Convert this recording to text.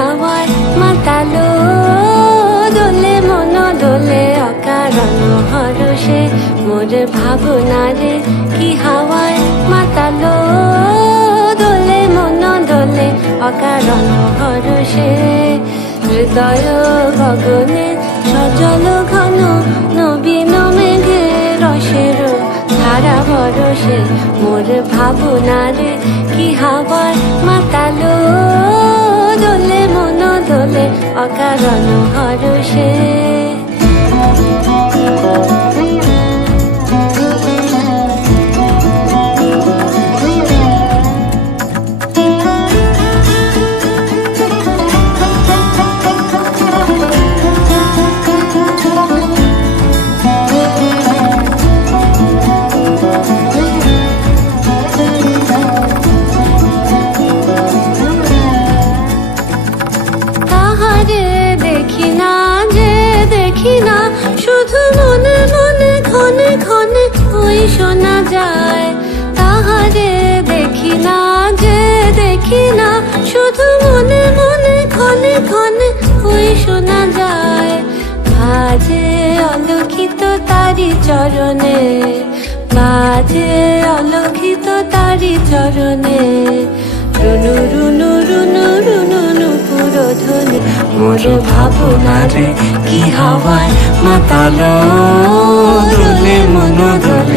হাওয়ায় মাতালো দোলে মন দোলে অকারণ হরষে মোর ভাবনারে কি হাওয়ায় মাতালো দোলে মন দোলে অকারণ হরষে হৃদয় গগনে সজল ঘন নবীন মেঘে রসের ধারা বরষে মোর ভাবনারে কি হাওয়ায় মাতালো দোলে মন দোলে অকারণ হরষে শুধু মনে মনে ক্ষণে ক্ষণে ওই শোনা যায় তাহারে দেখি না যে দেখি না শুধু মনে মনে ক্ষণে ক্ষণে ওই শোনা যায় বাজে অলক্ষিত তারি চরণে বাজে অলক্ষিত তারি চরণে রুনু রুনু রুনু রুনু নুপুর ধ্বনি মোর ভাবনারে কি হাওয়ায় মাতালো দোলে মন দোলে